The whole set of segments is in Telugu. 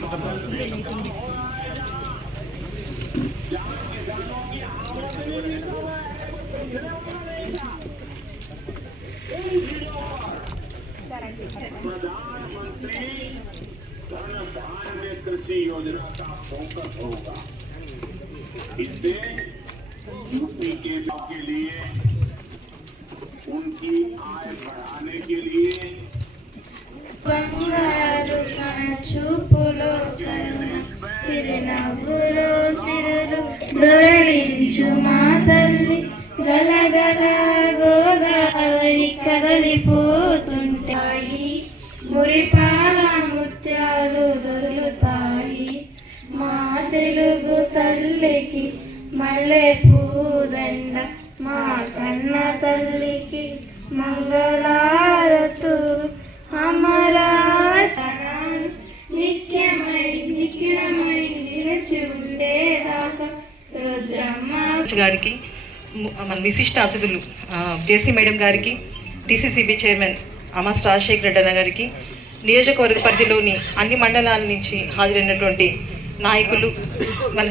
प्रधानमंत्री सर्वधान्य कृषि योजना का फोकस होगा। इससे यूपी के लोगों के लिए उनकी आय बढ़ाने के लिए బంగారు తన చూపులో కరుణ సిరినవ్వులో సిరులు దొరలించు మా తల్లి గలగల గోదావరి కదలిపోతుంటాయి మురిపాల ముత్యాలు దొరులుతాయి మా తెలుగు తల్లికి మల్లె పూదండ మా కన్న తల్లికి మంగళారతులు గారికి మన విశిష్ట అతిథులు జేసీ మేడం గారికి, TCCB chairman Hamas Rajasekhara Reddy అన్న గారికి, నియోజకవర్గ పరిధిలోని అన్ని మండలాల నుంచి హాజరైనటువంటి నాయకులు, మన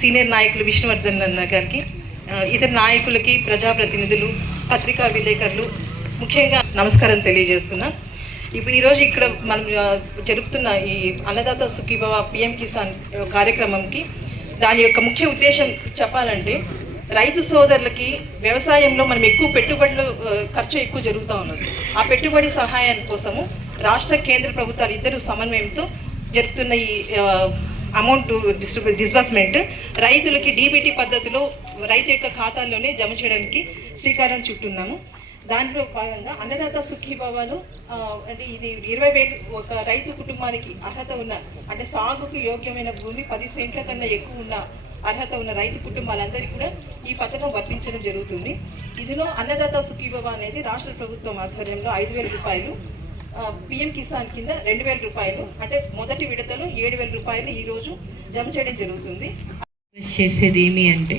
సీనియర్ నాయకులు విష్ణువర్ధన్ అన్న గారికి, ఇతర నాయకులకి, ప్రజాప్రతినిధులు, పత్రికా విలేకరులు ముఖ్యంగా నమస్కారం తెలియజేస్తున్నా. ఇప్పుడు ఈరోజు ఇక్కడ మనం జరుపుతున్న ఈ అన్నదాత సుఖీభవ పిఎం కిసాన్ కార్యక్రమంకి దాని యొక్క ముఖ్య ఉద్దేశం చెప్పాలంటే, రైతు సోదరులకి వ్యవసాయంలో మనం ఎక్కువ పెట్టుబడులు ఖర్చు ఎక్కువ జరుగుతూ ఉన్నది. ఆ పెట్టుబడి సహాయం కోసము రాష్ట్ర కేంద్ర ప్రభుత్వాలు ఇద్దరు సమన్వయంతో జరుపుతున్న ఈ అమౌంట్ డిస్బర్స్మెంట్ రైతులకి డీబీటీ పద్ధతిలో రైతు యొక్క ఖాతాల్లోనే జమ చేయడానికి శ్రీకారం చుట్టున్నాము. దాంట్లో భాగంగా అన్నదాత సుఖీభవలు అంటే ఇది 20,000 ఒక రైతు కుటుంబానికి అర్హత ఉన్న, అంటే సాగుకు యోగ్యమైన భూమి 10 సెంట్ల కన్నా ఎక్కువ ఉన్న అర్హత ఉన్న రైతు కుటుంబాలందరికీ కూడా ఈ పథకం వర్తించడం జరుగుతుంది. ఇందులో అన్నదాత సుఖీభవ అనేది రాష్ట్ర ప్రభుత్వం ఆధ్వర్యంలో 5,000 రూపాయలు, పిఎం కిసాన్ కింద 2,000 రూపాయలు, అంటే మొదటి విడతలో 7,000 రూపాయలు ఈరోజు జమ చేయడం జరుగుతుంది. చేసేది ఏమి అంటే,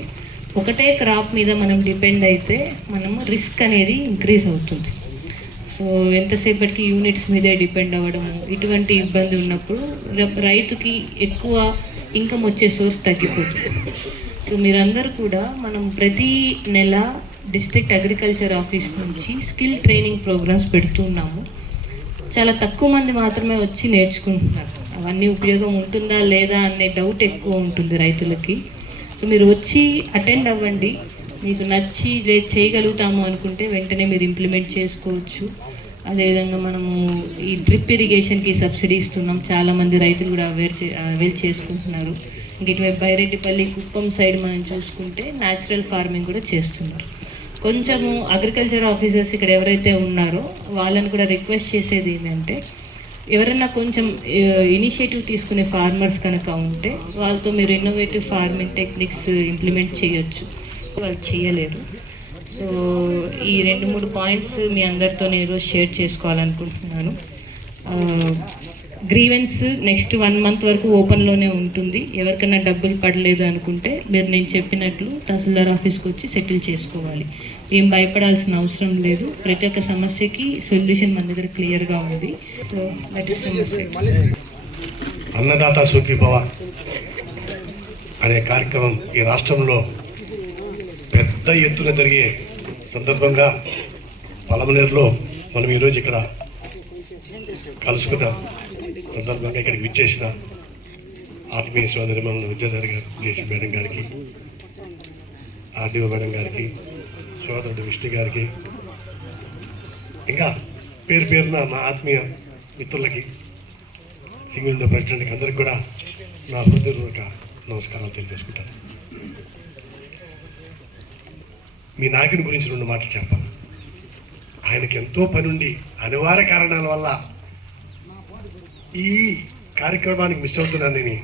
ఒకటే క్రాప్ మీద మనం డిపెండ్ అయితే మనము రిస్క్ అనేది ఇంక్రీజ్ అవుతుంది. సో ఎంతసేపటికి యూనిట్స్ మీదే డిపెండ్ అవ్వడము, ఇటువంటి ఇబ్బంది ఉన్నప్పుడు రైతుకి ఎక్కువ ఇన్కమ్ వచ్చే సోర్స్ తగ్గిపోతుంది. సో మీరందరూ కూడా మనం ప్రతి నెల డిస్ట్రిక్ట్ అగ్రికల్చర్ ఆఫీస్ నుంచి స్కిల్ ట్రైనింగ్ ప్రోగ్రామ్స్ పెడుతున్నాము. చాలా తక్కువ మంది మాత్రమే వచ్చి నేర్చుకుంటున్నారు. అవన్నీ ఉపయోగం ఉంటుందా లేదా అనే డౌట్ ఎక్కువ ఉంటుంది రైతులకి. సో మీరు వచ్చి అటెండ్ అవ్వండి. మీకు నచ్చి చేయగలుగుతాము అనుకుంటే వెంటనే మీరు ఇంప్లిమెంట్ చేసుకోవచ్చు. అదేవిధంగా మనము ఈ డ్రిప్ ఇరిగేషన్కి సబ్సిడీ ఇస్తున్నాం. చాలామంది రైతులు కూడా అవైల్ చేసుకుంటున్నారు. ఇంక ఇటువైపు బైరెడ్డిపల్లి, కుప్పం సైడ్ మనం చూసుకుంటే న్యాచురల్ ఫార్మింగ్ కూడా చేస్తున్నారు. కొంచెము అగ్రికల్చర్ ఆఫీసర్స్ ఇక్కడ ఎవరైతే ఉన్నారో వాళ్ళని కూడా రిక్వెస్ట్ చేసేది ఏమంటే, ఎవరైనా కొంచెం ఇనిషియేటివ్ తీసుకునే ఫార్మర్స్ కనుక ఉంటే వాళ్ళతో మీరు ఇన్నోవేటివ్ ఫార్మింగ్ టెక్నిక్స్ ఇంప్లిమెంట్ చేయొచ్చు. వాళ్ళు చేయలేరు. సో ఈ 2-3 పాయింట్స్ మీ అందరితో నేను ఈరోజు షేర్ చేసుకోవాలనుకుంటున్నాను. గ్రీవెన్స్ నెక్స్ట్ 1 మంత్ వరకు ఓపెన్లోనే ఉంటుంది. ఎవరికైనా డబ్బులు పడలేదు అనుకుంటే మీరు నేను చెప్పినట్లు తహసీల్దార్ ఆఫీస్కి వచ్చి సెటిల్ చేసుకోవాలి. ఏం భయపడాల్సిన అవసరం లేదు. ప్రతి ఒక్క సమస్యకి సొల్యూషన్ మన దగ్గర క్లియర్గా ఉంది. So that is Annadata Sukhibhava అనే కార్యక్రమం ఈ రాష్ట్రంలో పెద్ద ఎత్తున జరిగే సందర్భంగా పలమనేరులో మనం ఈరోజు ఇక్కడ కలుసుకున్న సందర్భంగా ఇక్కడికి విచ్చేసిన ఆత్మీయ సోదరి మన విద్యాధర్ గారు, జేసీ మేడం గారికి, ఆర్డీఓ మేడం గారికి, సోదరుడు విష్ణు గారికి, ఇంకా పేరు పేరున మా ఆత్మీయ మిత్రులకి, సింగిల్ విండో ప్రెసిడెంట్కి అందరికి కూడా నా హృదయపూర్వక నమస్కారాలు తెలియజేసుకుంటాను. మీ నాయకుని గురించి 2 మాటలు చెప్పాలి. ఆయనకి ఎంతో పని ఉండి అనివార్య కారణాల వల్ల ఈ కార్యక్రమానికి మిస్ అవుతున్నానని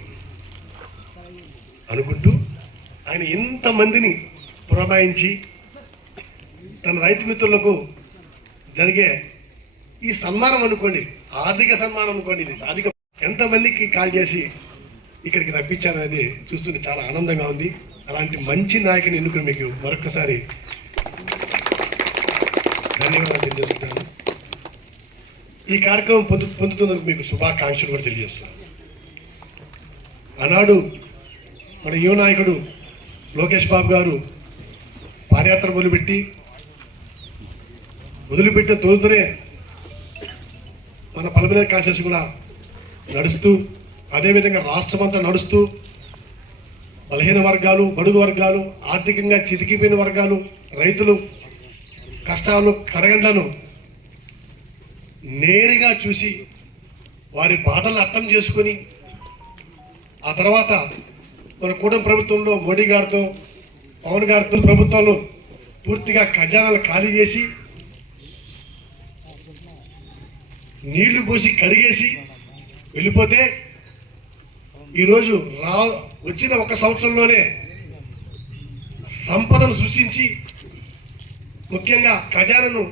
అనుకుంటూ ఆయన ఎంతమందిని పురమాయించి తన రైతు మిత్రులకు జరిగే ఈ సన్మానం అనుకోండి, ఆర్థిక సన్మానం అనుకోండి, ఇది సాధిక ఎంతమందికి కాల్ చేసి ఇక్కడికి రప్పించారనేది చూస్తుంటే చాలా ఆనందంగా ఉంది. అలాంటి మంచి నాయకుని ఎన్నుకుని మీకు మరొకసారి ధన్యవాదాలు తెలియజేస్తున్నాను. ఈ కార్యక్రమం పొందుతున్నందుకు మీకు శుభాకాంక్షలు కూడా తెలియజేస్తున్నాను. ఆనాడు మన యువ నాయకుడు లోకేష్ బాబు గారు పాదయాత్ర మొదలుపెట్టిన తొలుతూనే మన పల్మనేర్ కాన్స్టిట్యూన్సీ కూడా నడుస్తూ, అదేవిధంగా రాష్ట్రమంతా నడుస్తూ బలహీన వర్గాలు, బడుగు వర్గాలు, ఆర్థికంగా చితికిపోయిన వర్గాలు, రైతులు కష్టాలు, కరగండ్లను నేరుగా చూసి వారి బాధలను అర్థం చేసుకొని ఆ తర్వాత మన కూటమి ప్రభుత్వంలో మోడీ గారితో, పవన్ గారితో ప్రభుత్వాలు పూర్తిగా ఖజానాలు ఖాళీ చేసి నీళ్లు పోసి కడిగేసి వెళ్ళిపోతే ఈరోజు వచ్చిన ఒక సంవత్సరంలోనే సంపదను సృష్టించి ముఖ్యంగా ఖజానాను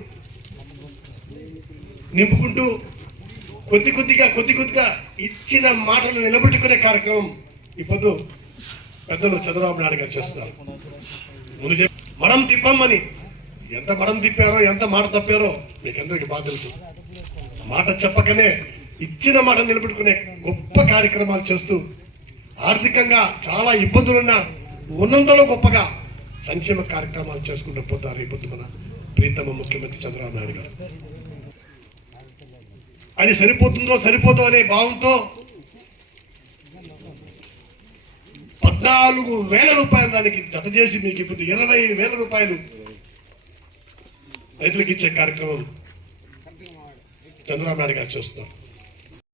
నింపుకుంటూ కొద్ది కొద్దిగా ఇచ్చిన మాటను నిలబెట్టుకునే కార్యక్రమం ఇప్పుడు పెద్దలు చంద్రబాబు నాయుడు గారు చేస్తున్నారు. ముందు మడం తిప్పమని ఎంత మడం తిప్పారో, ఎంత మాట తప్పారో మీకు అందరికీ బాగా తెలుసు. మాట చెప్పకనే ఇచ్చిన మాట నిలబెట్టుకునే గొప్ప కార్యక్రమాలు చేస్తూ ఆర్థికంగా చాలా ఇబ్బందులున్నా ఉన్నంతలో గొప్పగా సంక్షేమ కార్యక్రమాలు చేసుకుంటూ పోతారు ఇప్పుడు మన ప్రీతమ ముఖ్యమంత్రి చంద్రబాబు నాయుడు గారు. అది సరిపోదో అనే భావంతో 14,000 రూపాయలు దానికి జత చేసి మీకు ఇప్పుడు 20,000 రూపాయలు రైతులకు ఇచ్చే కార్యక్రమం చంద్రబాబు నాయుడు గారు చేస్తున్నారు.